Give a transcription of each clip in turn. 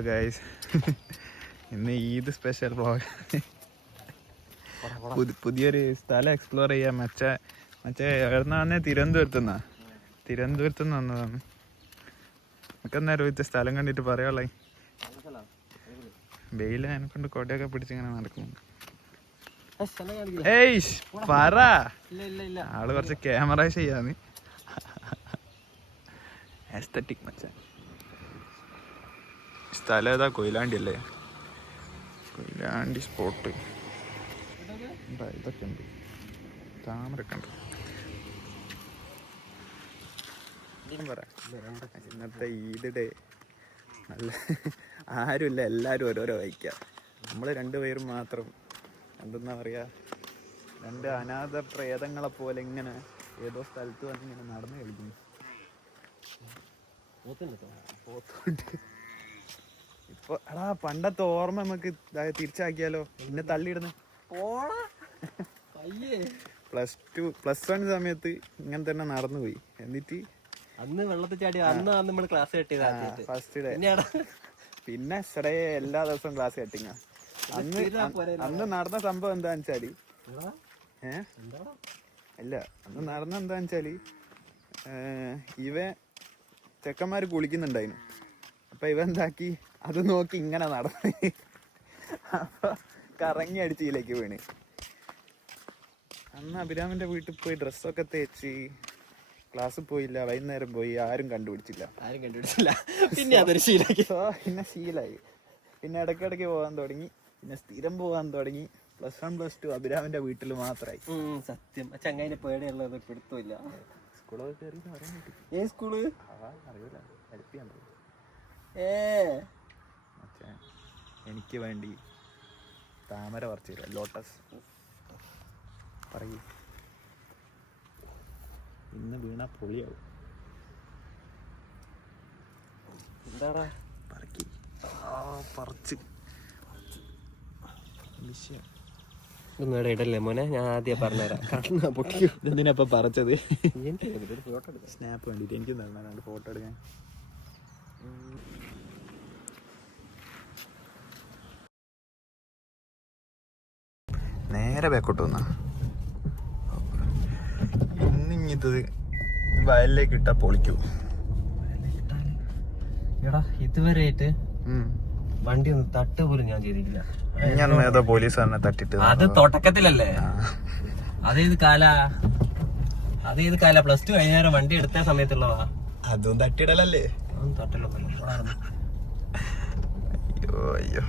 Hello guys, ഇന്ന് Eid special vlog. പുതിയൊരു സ്ഥലം എക്സ്പ്ലോർ ചെയ്യാൻ മറ്റേ എവിടുന്നാന്നേ തിരുവനന്തപുരത്തുനിന്ന് വന്നതാണ്. നമുക്കെന്നാ രോഹിത്തെ സ്ഥലം കണ്ടിട്ട് പറയാനുള്ളേ? വെയില എനെക്കൊണ്ട് കൊടയൊക്കെ പിടിച്ചിങ്ങനെ നടക്കുന്നു. ഏയ് പറ, ആള് കുറച്ച് ക്യാമറ ചെയ്യാന്ന്. എസ്തറ്റിക് മച്ചാൻ. സ്ഥലം ഏതാ? കൊയിലാണ്ടി അല്ലേ? കൊയിലാണ്ടി സ്പോട്ട്. ഇതൊക്കെ ഉണ്ട്, താമരൊക്കെ ഉണ്ട്. ഇന്നത്തെ ഈദ് ഡേ നല്ല ആരുമില്ല, എല്ലാവരും ഓരോരോ വഹിക്കാം. നമ്മൾ രണ്ടുപേരും മാത്രം എന്തെന്നാ പറയുക, രണ്ട് അനാഥ പ്രേതങ്ങളെ പോലെ ഇങ്ങനെ ഏതോ സ്ഥലത്ത് വന്ന് ഇങ്ങനെ നടന്നു കളിക്കുന്നു. ഇപ്പൊ എടാ പണ്ടത്തെ ഓർമ്മ നമുക്ക് തിരിച്ചാക്കിയാലോ? പിന്നെ തള്ളിയിടുന്നു. +1 സമയത്ത് ഇങ്ങനെ തന്നെ നടന്നുപോയി. എന്നിട്ട് അന്ന് വെള്ളത്തിൽ ചാടി അന്ന് നമ്മൾ ക്ലാസ് കെട്ടിയത് ഫസ്റ്റ് ഡേ. പിന്നെ എല്ലാ ദിവസവും ക്ലാസ് കട്ടിങ്ങ. അന്ന് നടന്ന സംഭവം എന്താന്ന് വെച്ചാല് അന്ന് നടന്ന എന്താന്ന് വെച്ചാല് ചെക്കന്മാര് കുളിക്കുന്നുണ്ടായിരുന്നു. അപ്പൊ ഇവ എന്താക്കി, അത് നോക്കി ഇങ്ങനെ നടന്ന് അപ്പൊ കറങ്ങി അടിച്ചിലേക്ക് വീണ്. അന്ന് അഭിരാമിന്റെ വീട്ടിൽ പോയി ഡ്രസ്സൊക്കെ തേച്ച് ക്ലാസ്സിൽ പോയില്ല. വൈകുന്നേരം പോയി, ആരും കണ്ടുപിടിച്ചില്ല. പിന്നെ അതൊരു ശീലാക്കി. പിന്നെ ശീലായി. പിന്നെ ഇടയ്ക്കിടയ്ക്ക് പോകാൻ തുടങ്ങി. പിന്നെ സ്ഥിരം പോകാൻ തുടങ്ങി. +1 +2 അഭിരാമിന്റെ വീട്ടിൽ മാത്രമായി. സത്യം. ചങ്ങായിന്റെ പേടിയുള്ളത് പിടുത്തില്ല. സ്കൂളൊക്കെ കയറി പറയാൻ പറ്റും. ഏത് സ്കൂള് അറിയില്ല. എനിക്ക് വേണ്ടി താമര പറിച്ചു തരാം. ലോട്ടസ് പറയൂ. ഇന്ന് വീണ പൊളിയാവും. എന്താടാ പറക്കി പറിച്ച് ഇടല്ലേ മോനെ, ഞാൻ ആദ്യം പറഞ്ഞുതരാം. എന്തിനാ പറിച്ചത്? സ്നാപ്പ് വേണ്ടിട്ട് എനിക്ക് തരണം ഫോട്ടോ എടുക്കാൻ. നേരെ ബാക്കോട്ട് വന്നാ ഇന്നിത് വയലിലേക്ക് ഇട്ടാ പൊളിക്കൂ. ഇതുവരെ വണ്ടി ഒന്ന് തട്ട് പോലും ഞാൻ ചെയ്തിട്ടില്ല. ഞാൻ ഏതോ പോലീസ് തന്നെ തട്ടിട്ട്. അത് തുടക്കത്തിലല്ലേ? അതേത് കാല +2 കഴിഞ്ഞാലും വണ്ടി എടുത്ത സമയത്തുള്ളതാ. അതും തട്ടിടലല്ലേ? അയ്യോ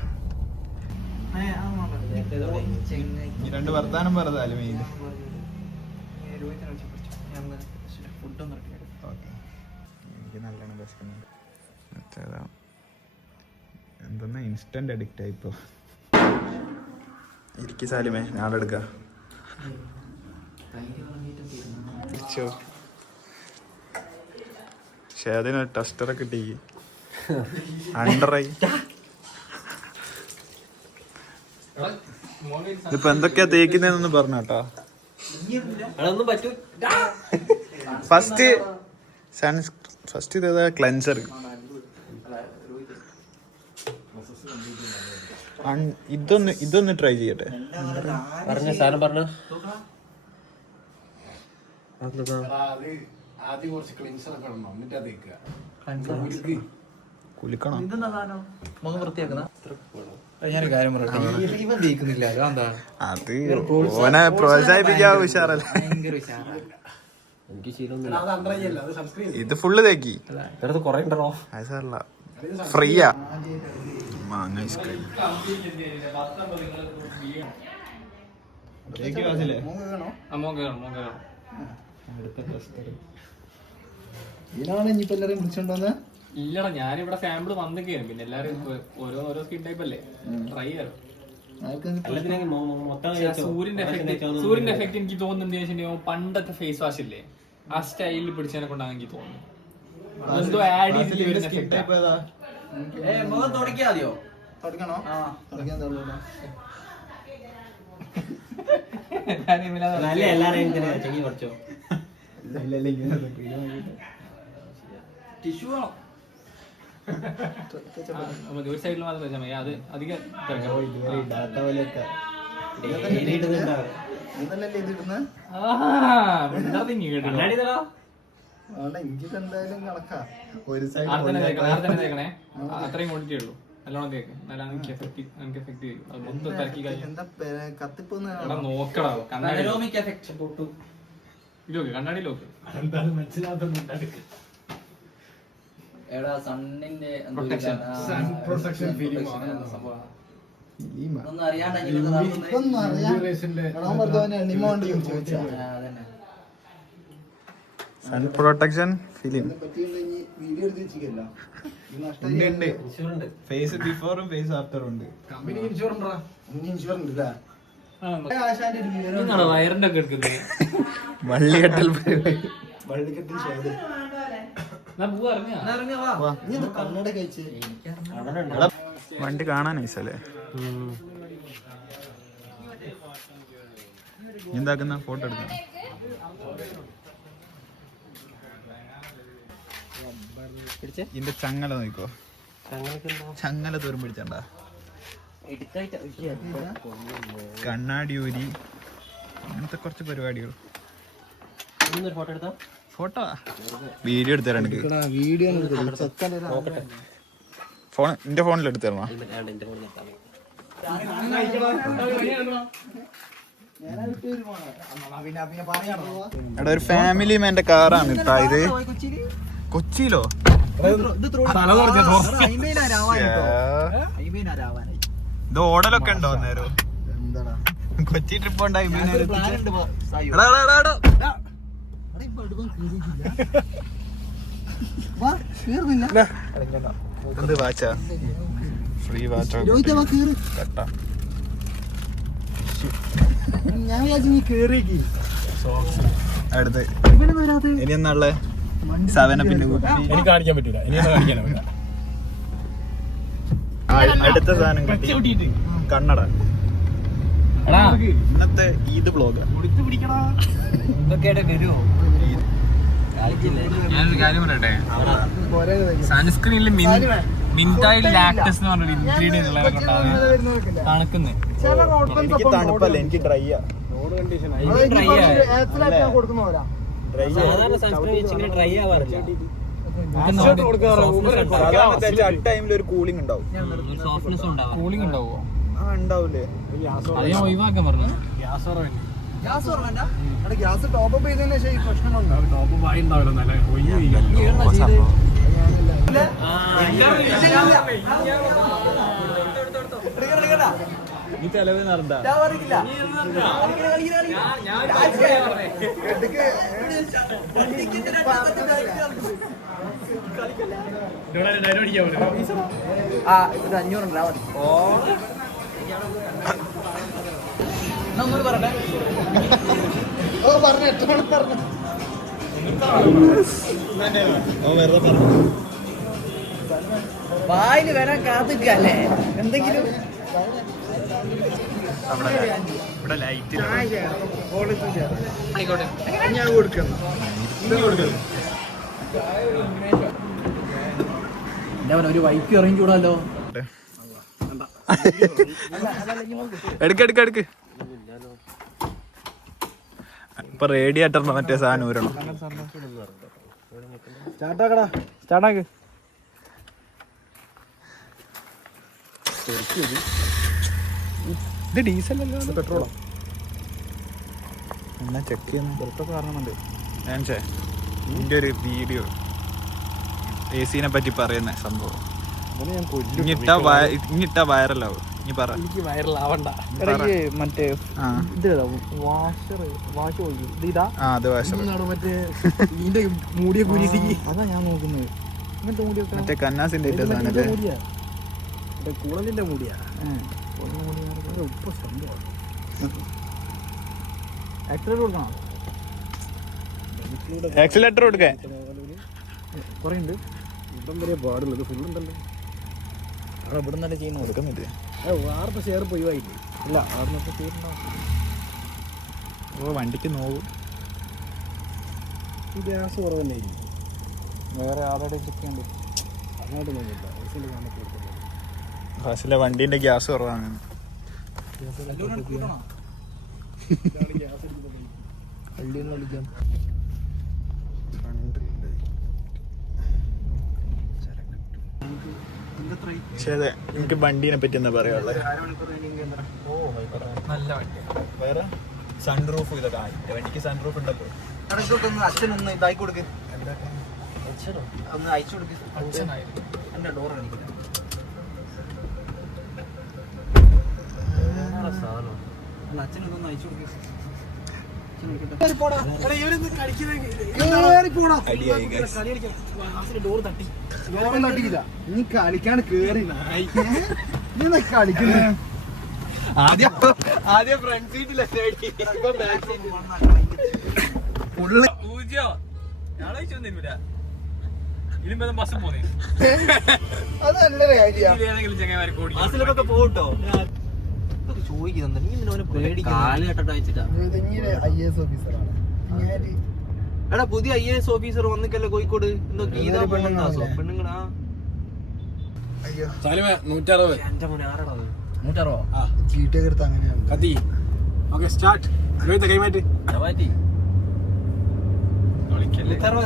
രണ്ട് വർത്താനം പറഞ്ഞാലും എനിക്ക് നല്ലോണം വിശക്കുന്നുണ്ട്. എന്തെന്നാ ഇൻസ്റ്റന്റ് അഡിക്റ്റ് ആയിപ്പോ. ഇരിക്കി സാലിമേ, നാളെ എടുക്കാം. പക്ഷെ അതിന് ടെസ്റ്ററൊക്കെ ഇട്ടീ അണ്ടറായി. ഇതിപ്പോ എന്തൊക്കെയാ തേക്കുന്നതെന്ന് പറഞ്ഞോട്ടോ. ഫസ്റ്റ് ഇതേതാ ക്ലെൻസർ. ഇതൊന്ന് ട്രൈ ചെയ്യട്ടെ. കുലിക്കണോ? ഞാൻ കാര്യം അത് ഓനെ പ്രോത്സാഹിപ്പിക്കാൻ ഉഷാറല്ല. ഇത് ഫുള്ള് തേക്കി ഫ്രീയാ. മാങ്ങ ഐസ്ക്രീം ഇല്ലടാ, ഞാനിവിടെ സാമ്പിള് വന്നൊക്കെയാണ്. പിന്നെ എല്ലാരും ഓരോ സ്കിൻ ടൈപ്പ് അല്ലേ, ട്രൈ ചെയ്യാറ്. സൂര്യന്റെ എഫക്ട് എനിക്ക് തോന്നുന്നത് എന്താ വെച്ചിട്ടുണ്ടെങ്കിൽ പണ്ടത്തെ ഫേസ് വാഷ് ഇല്ലേ, ആ സ്റ്റൈലിൽ പിടിച്ചതിനെ കൊണ്ടാണ് എനിക്ക് തോന്നുന്നത്. എന്തോ ആഡ് ചെയ്തിട്ട് വരുന്ന എഫക്റ്റ്. ടിഷ്യൂ ഒരു സൈഡിൽ മാത്രം വെച്ചാൽ മതി. അത് അധികം ഇടാത്ത പോലെയൊക്കെ ഇതല്ലേ ഇത് ഇടുന്നത്? ഇഞ്ചിട്ട് എന്തായാലും കണക്കാ. ഒരു സൈഡ് തേക്കണേ, അത്രയും ക്വാണ്ടിറ്റി ഉള്ളൂ. നല്ലോണം തേക്ക്, നല്ല എഫക്ട് ചെയ്യും. അത് മൊത്തം തിരക്കി എന്താ കത്തിപ്പൊന്ന് നോക്കടാ. കണ്ണാടി ഇതൊക്കെ കണ്ണാടിയിലൊക്കെ സൺ പ്രൊട്ടക്ഷൻ ഫിലിം ഫേസ് ബിഫോറും ഫേസ് ആഫ്റ്ററും ഉണ്ട്. വയറിന്റെ ഒക്കെ എടുക്കുന്നത് വള്ളികെട്ടൽ വണ്ടി കാണാൻ നൈസല്ലേ. എന്താക്കുന്ന ഫോട്ടോ എടുക്കണം. ഇതിന്റെ ചങ്ങല നോക്കോ, ചങ്ങല ദൂരം പിടിച്ചണ്ട. കണ്ണാടി ഊരി അങ്ങനത്തെ കുറച്ച് പരിപാടികൾ. ഫോട്ടോ വീഡിയോ എടുത്തരാ എനിക്ക്. ഫോൺ എന്റെ ഫോണിൽ എടുത്തരണോ? എടാ ഒരു ഫാമിലി മാന്റെ കാറാണ് ഇട്ടാ ഇത്. കൊച്ചിയിലോ? ഇത് ഓടലൊക്കെ ഉണ്ടോ അന്നേരം? കൊച്ചി ട്രിപ്പ് ഉണ്ടായി. എന്ത് വാച്ചാ? ഫ്രീ വാച്ച് അടുത്ത് ഇനി എന്നാളെ 7-Upന്റെ എനിക്ക് കാണിക്കാൻ പറ്റൂല. അടുത്ത സാധനം കിട്ടി. കണ്ണട. ഇന്നത്തെ ഈദ് ബ്ലോഗ്. ഞാനൊരു കാര്യം പറയട്ടെ, സൺസ്ക്രീനിൽ മിൻതായിൽ ലാക്ടസ് എന്ന് പറഞ്ഞൊരു ഇൻഗ്രീഡിയന്റ് ഉള്ളതൊക്കെ തണുക്കുന്നത്. എനിക്ക് തണുപ്പല്ല, എനിക്ക് ഡ്രൈ ആ. ഒരു കൂളിംഗ് ഉണ്ടാവും. കൂളിംഗ് ഉണ്ടാവോ? ആ ഉണ്ടാവൂലേ? അത് ഞാൻ ഒഴിവാക്കാൻ പറഞ്ഞു. ഗ്യാസ് ടോപ്പ് അപ്പ് ചെയ്തതിന് ശേഷം ഈ പ്രശ്നങ്ങളുണ്ടാവും. ഈ ചെലവ് നടന്ന വായില് വരാൻ കാത്തിക്കല്ലേ എന്തെങ്കിലും. ഇവിടെ ലൈറ്റ് ആയിക്കോട്ടെ. ഞാൻ കൊടുക്കുന്നു. ഒരു വൈക്ക് ഇറങ്ങിക്കൂടാലോ. എടുക്ക് ഇപ്പൊ റേഡിയേറ്ററിന് മറ്റേ സാധനം ഊരണം. സ്റ്റാർട്ടാക്ക്. ഇത് ഡീസലല്ലോ, പെട്രോളോ? എന്നാ ചെക്ക് ചെയ്യുന്ന പുറത്തൊക്കെ കാണുന്നുണ്ട്. ഇതിന്റെ ഒരു വീഡിയോ AC-നെ പറ്റി പറയുന്ന സംഭവം ഇങ്ങിട്ടാ വൈറലാവും. നീ പറ. എനിക്ക് വൈറലാവണ്ട. മറ്റേ അത് വാഷർ മറ്റേ ഇതിന്റെ മൂടിയെ കൂടിയിട്ട് അതാ ഞാൻ നോക്കുന്നത്. ഇങ്ങനത്തെ മൂടിയൊക്കെ മറ്റേ കന്നാസിന്റെ സാധനല്ലേ? കൂളലിന്റെ മൂടിയാ. ഇപ്പൊ സംഭവം ആക്സിലേറ്റർ കൊടുക്കാൻ കുറേ ഉണ്ട്. ഇപ്പം വരെ പാടുള്ളത് ഫുള്ളുണ്ടല്ലോ. അവിടെ ഇവിടെ നിന്നല്ലേ ചെയ്യുന്ന കൊടുക്കുന്നില്ല. ആർത്തെ ഷെയർ പോയി വായില്ലേ? ഇല്ല, ആർന്നൊക്കെ ഷെയറുണ്ടാവും. ഓ വണ്ടിക്ക് നോവും. ഈ ഗ്യാസ് കുറവല്ലായിരിക്കും. വേറെ ആളുടെ ചെക്ക് ചെയ്യാൻ പറ്റും. ഫാസിലെ വണ്ടീന്റെ ഗ്യാസ് കുറവാണ്. പക്ഷേ അതെ, എനിക്ക് വണ്ടീനെ പറ്റി എന്താ പറയാനുള്ളത്? നല്ല വണ്ടിയാണ്. വേറെ സൺറൂഫ് ഇതൊക്കെ വണ്ടിക്ക് സൺറൂഫ് ഉണ്ടല്ലോ. അച്ഛനൊന്ന് ഇതായി കൊടുക്ക്, ഒന്ന് അയച്ചു കൊടുക്ക്. എന്റെ ഡോർ കാണിക്കില്ല. അച്ഛനൊന്ന് അയച്ചു കൊടുക്ക്. ഡോർ തട്ടി നീ കളിക്കാണ് കേറി കളിക്കുന്ന ആദ്യം ഫ്രണ്ട് സീറ്റിലെ അതല്ലേ ഐഡിയ. ബസ്സിലൊക്കെ പോട്ടോ. ചോദിക്കുന്നുണ്ട് നീ ഇങ്ങനെ കാല് കെട്ടിട്ട് അയച്ചിട്ടാ. IAS ഓഫീസറാണ്. എടാ പുതിയ IAS ഓഫീസർ വന്നിക്കല്ലോ കോഴിക്കോട്. എന്തോ ഗീത പെണ്ണുങ്ങളാ. അയ്യോ 160. എന്റെ മോനെ ആരടാ അത്? 160. ചീട്ടൊക്കെ എടുത്ത് അങ്ങനെയാണ്. കത്തി. Okay start. കൈമാറ്റി. മാറ്റി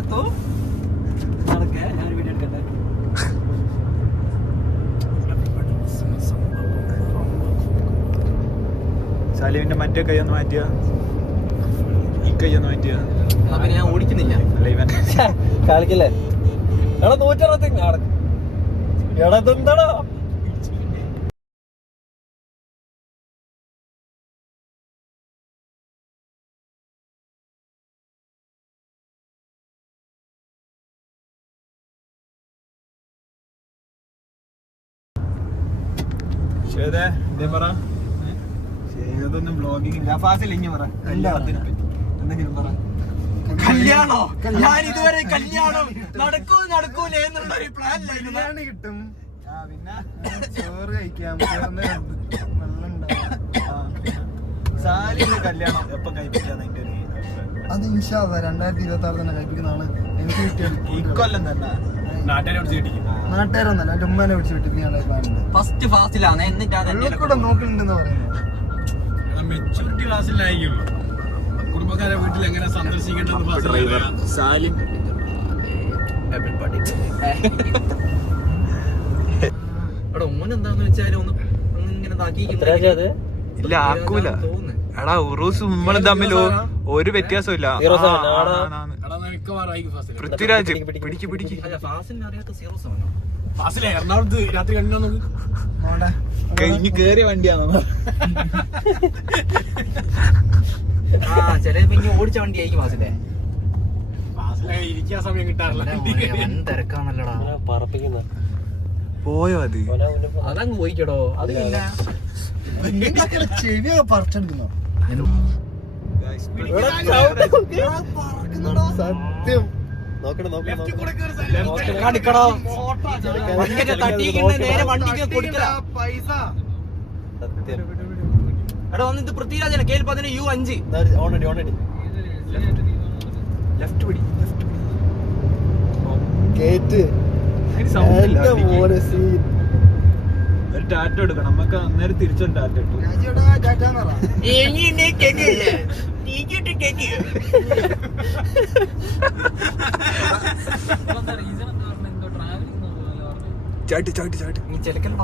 എത്തോ നടക്കേ. ഞാൻ വീഡിയോ എടുക്കട്ടെ. സാലിമിന്റെ മറ്റേ കൈ ഒന്ന് മാറ്റിയ, ഈ കൈ ഒന്ന് മാറ്റിയ. അപ്പൊ ഞാൻ ഓടിക്കുന്നില്ല. അല്ല ഇവൻ കളിക്കല്ലേ. എടാ 160 എടാ ഇതെന്താടാ? ഏതൊന്നും ബ്ലോഗിങ് ഇല്ല. ഫാസിൽ ഇനി പറ കല്യാണത്തിനെ പറ്റി എന്തെങ്കിലും പറ. കല്യാണോ? ഞാൻ ഇതുവരെ കല്യാണം നടക്കൂലേ എന്നുള്ള ഒരു പ്ലാനിലായിരുന്നു. ബിരിയാണി കിട്ടും, പിന്നെ ചോറ് കഴിക്കാം, വെള്ളം ഉണ്ടാവും. സാലിന്റെ കല്യാണം എപ്പം കഴിപ്പിക്കാന്ന് അതിന്റെ ഒരു അത് ഇൻഷാ അല്ലാഹ് 2026 തന്നെ കഴിപ്പിക്കുന്നതാണ് എനിക്ക് കിട്ടിയത്. ഇക്കൊല്ലം തന്നെ നാട്ടുകാരൊന്നല്ല, എന്റെ ഉമ്മനെ വിളിച്ച് വിട്ടിട്ട് പ്ലാനുണ്ട്. ഫസ്റ്റ് ഫാസ്റ്റിലാണ് എന്നിട്ട് കൂടെ നോക്കുന്നുണ്ടെന്ന് പറയുന്നത്. മെച്ചൂരിറ്റി ക്ലാസ്സിലായിരിക്കുള്ളൂ. കുടുംബക്കാരെ വീട്ടിൽ എങ്ങനെ സന്ദർശിക്കേണ്ടത് സാലിം ഇവിടെ ഓനെന്താന്ന് വെച്ചാല് ഒന്ന് ഇങ്ങനെ ഇല്ല ആക്കൂല. എടാ ഉറൂസ് നമ്മൾ തമ്മിൽ ഒരു വ്യത്യാസമില്ല. പൃഥ്വിരാജ് പിടിക്ക് എറണാകുളത്ത് രാത്രി കണ്ടോ നോക്ക്. കഴിഞ്ഞ് കേറിയ വണ്ടിയാണോ? ചിലപ്പോ ഇനി ഓടിച്ച വണ്ടി ആയിരിക്കും ഫാസിലെ. ഇരിക്കാൻ സമയം കിട്ടാറില്ല. തിരക്കാണല്ലോടാ പറപ്പിക്കുന്ന. പോയോ അത്? അതങ്ങ് പോയിക്കടോ. അത് പിന്നെ ചെവിയൊക്കെ പറിച്ചെടുക്കുന്നോ സത്യം. പൈസ എടാ ഒന്ന് ഇത് പൃഥ്വിരാജാണ്. KL15 U5. ലെഫ്റ്റ് പിടി. കേറ്റ് ഒരു ടാറ്റ എടുക്കണം നമുക്ക്. അന്നേരം തിരിച്ചൊരു ടാറ്റ ഇട്ടു. ചാട്ടി ചാട്ടി ചാട്ടി. നീ ചെലക്കല്ലടാ.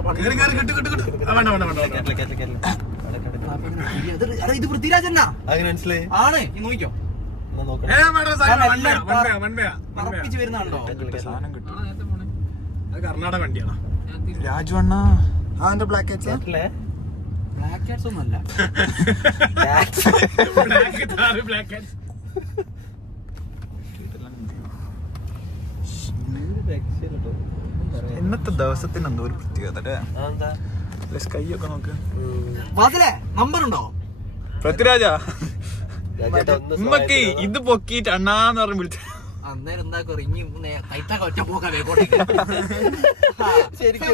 ഇത് പൃഥ്വിരാജന്നാ അങ്ങനെ മനസ്സിലായി. ആണ്. നീ നോക്കിക്കോ. പറപ്പിച്ച് വരുന്നുണ്ടോ? സാധനം കിട്ടും. കർണാടക വണ്ടിയാണ്. രാജു അണ്ണ അവന്റെ ബ്ലാക്ക് ഹെഡ്സ് ബ്ലാക്ക് കാറ്റ്സ് ഒന്നുമല്ല. ഇന്നത്തെ ദിവസത്തിന് എന്തോ ഒരു പ്രത്യേകത അല്ലേ? കൈയൊക്കെ നോക്ക്. നമ്പർ ഉണ്ടോ പൃഥ്വിരാജാ? ഉമ്മക്ക് ഇത് പൊക്കിട്ട് അണ്ണാന്ന് പറഞ്ഞ് വിളിച്ചു. അന്നേരം എന്താ ഇനി കൈത്തൊക്കെ ഒറ്റ പോക്കാ ശരിക്കും.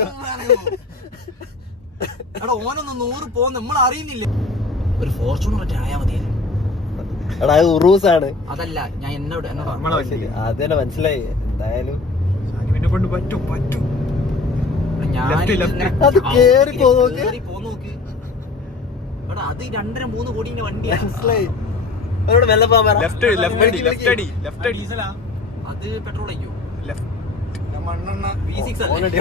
എടാ ഓനൊന്ന് 100 പോകുന്ന നമ്മൾ അറിയുന്നില്ല. ഒരു ഫോർച്യൂണർ ഒറ്റ ആയാ മതി. ഉറൂസാണ്. അതല്ല ഞാൻ എന്നോട് നമ്മളെ വണ്ടി. അതന്നെ മനസ്സിലായി. എന്തായാലും എന്നെ കൊണ്ട് പറ്റും പറ്റും. ഞാൻ left. അത് കേറി പോന്നോക്ക് എടാ അത് 2.5-3 കോടിന്റെ വണ്ടിയാ അവരോട് മെല്ലെ പോകാൻ പറ. ലെഫ്റ്റ് അടി ഡീസലാ അത് പെട്രോൾ അയ്യോ മണ്ണെണ്ണ V6 അല്ലേ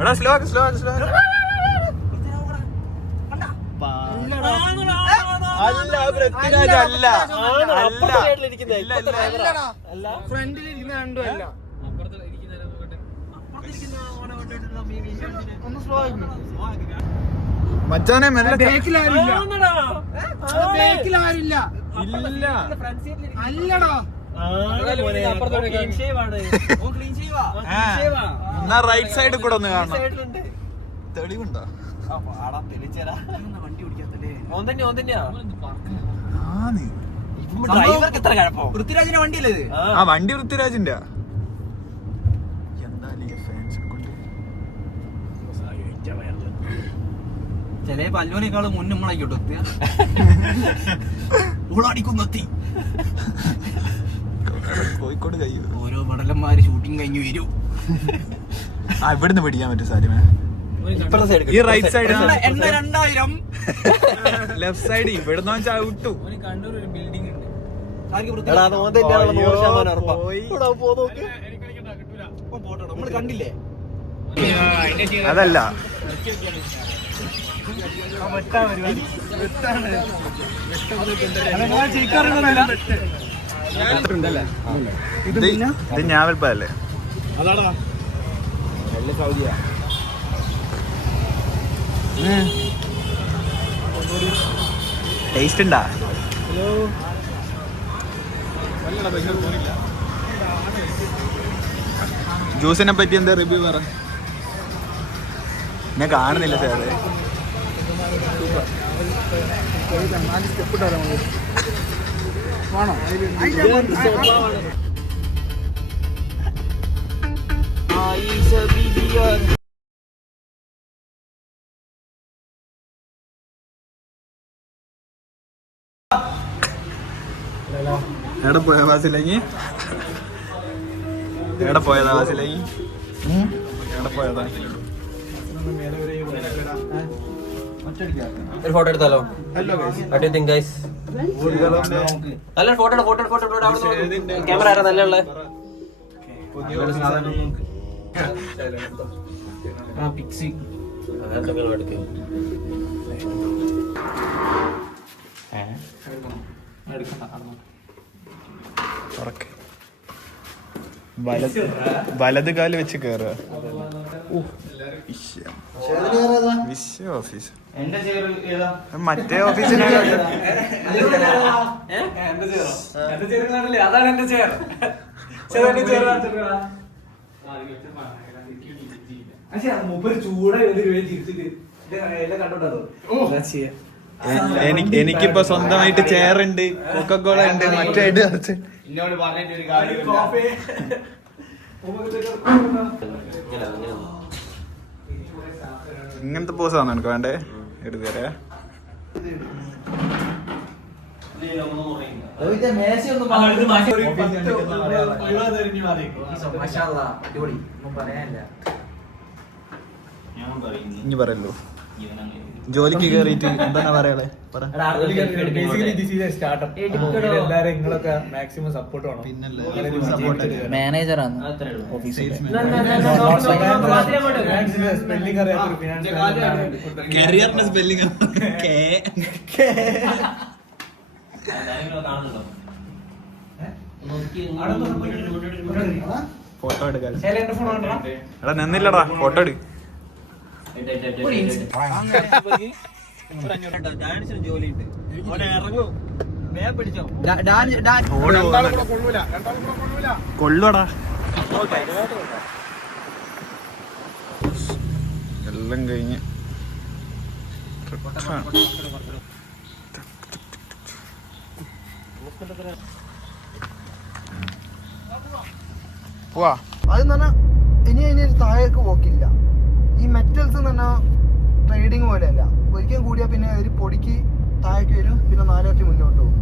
എടാ സ്ലോ അല്ല പൃഥ്വിരാജ് അല്ല ഫ്രണ്ടിലിരിക്കുന്ന രണ്ടും അല്ല. മച്ചാനെ മെല്ലെ ബേക്കിലാരില്ല ബേക്കിലാരില്ല ഇല്ല അല്ലടാ. എന്നാ റൈറ്റ് സൈഡിൽ കൂടെ ഒന്ന് കാണണം. തെളിവുണ്ടോ? വണ്ടി ഓടിക്കാത്തല്ലേ ഓൻ തന്നെയാ ആന്ന്. ഡ്രൈവർക്ക് എത്ര കഴപ്പോ പൃഥ്വിരാജിന്റെ വണ്ടിയല്ലേ ഇത് ആ വണ്ടി പൃഥ്വിരാജിന്റെ. എന്തായാലും ഈ ഫാൻസിനെ കൊണ്ട് ചില പല്ലുവിനേക്കാളും മുന്നേ നമ്മളായിക്കോട്ടെ ഉളാടിക്കുന്നെത്തി കോഴിക്കോട് കഴിയും. ഓരോ പടലന്മാര് ഷൂട്ടിങ് കഴിഞ്ഞു വരൂ. ആ ഇവിടുന്ന് പിടിക്കാൻ പറ്റും സാരിമേ. ഈ റൈറ്റ് സൈഡ് 2000 ലെഫ്റ്റ് സൈഡ് ഇവിടുന്ന് ചവിട്ടു. കണ്ണൂർ ഒരു ബിൽഡിംഗ് ഉണ്ട്. നമ്മള് കണ്ടില്ലേ അതല്ല ഇത് ഞാവൽപ്പല്ലേ? അതാടാ ടേസ്റ്റ് ഉണ്ടാ? ജ്യൂസിനെ പറ്റി എന്താ റിവ്യൂ പറ? ഞാൻ കാണുന്നില്ല സാർ. എവിടെ പോയ വാസിലേക്ക്? എവിടെ പോയതാ വാസിലേക്ക്? എവിടെ പോയതാ? ഒരു ഫോട്ടോ എടുത്താലോ? What do you think, guys? നല്ല ഫോട്ടോ ക്യാമറ ആരാ നല്ല ഉള്ളത്? വലത് കാല് വെച്ച് കേറുക. ഓഫീസ് മറ്റേ ഓഫീസിനെ അതാണ് എന്റെ ചെയർ. എനിക്കിപ്പോ സ്വന്തമായിട്ട് ചെയർ ഉണ്ട്, കൊക്കക്കോള ഉണ്ട്, മറ്റേ എന്നോട് പറഞ്ഞിട്ട് ഒരു കാര്യം ഇങ്ങനത്തെ പോസാണ് എനിക്ക് വേണ്ടേ? എടുത്തരാ. ഇനി പറയല്ലോ ജോലിക്ക് കേറിയിട്ട് എന്താണ് പറയാളെ? എല്ലാരും നിങ്ങളൊക്കെ മാക്സിമം സപ്പോർട്ട് വേണം. മാനേജറാണ് സ്പെല്ലിംഗ് അറിയാത്തൊരു ഫിനാൻഷ്യൽ കരിയറിന്റെ സ്പെല്ലിംഗ് ഫോട്ടോ എടുക്കാൻ. എടാ നിന്നില്ലടാ, ഫോട്ടോ എടു. ജോലിയുണ്ട് കൊള്ളൂടാ എല്ലാം കഴിഞ്ഞ് പോവാ. അത് പറഞ്ഞാ ഇനി താഴേക്ക് പോക്കില്ല. ഈ മെറ്റൽസ് എന്ന് പറഞ്ഞാൽ ട്രേഡിങ് പോലെയല്ല. ഒരിക്കലും കൂടിയാൽ പിന്നെ ഒരു പൊടിക്ക് താഴേക്ക് വരും, പിന്നെ 4 മുന്നോട്ട് പോകും.